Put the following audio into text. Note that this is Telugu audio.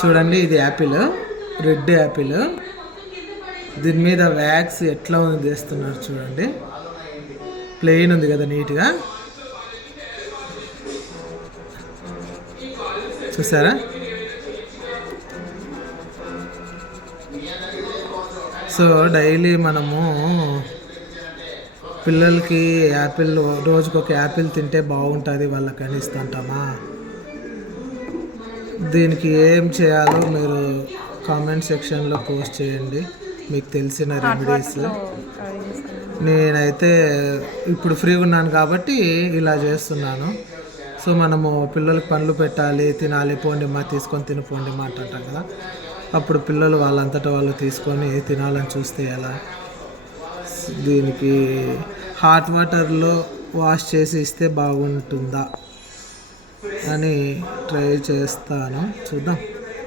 చూడండి, ఇది యాపిల్, రెడ్ యాపిల్. దీని మీద వ్యాక్స్ ఎట్లా ఉంది చేస్తున్నారు చూడండి. ప్లెయిన్ ఉంది కదా నీట్గా, చూసారా? సో డైలీ మనము పిల్లలకి యాపిల్, రోజుకొక యాపిల్ తింటే బాగుంటుంది వాళ్ళకని ఇస్తుంటామా? దీనికి ఏం చేయాలో మీరు కామెంట్ సెక్షన్లో పోస్ట్ చేయండి, మీకు తెలిసిన రెమెడీస్. నేనైతే ఇప్పుడు ఫ్రీగా ఉన్నాను కాబట్టి ఇలా చేస్తున్నాను. సో మనము పిల్లలకి పండ్లు పెట్టాలి, తినాలి, పోండిమా తీసుకొని తినిపోండిమా అంటుంటాం కదా. అప్పుడు పిల్లలు వాళ్ళంతటా వాళ్ళు తీసుకొని తినాలని చూస్తే ఎలా? దీనికి హాట్ వాటర్లో వాష్ చేసి ఇస్తే బాగుంటుందా అని ట్రై చేస్తాను, చూద్దాం.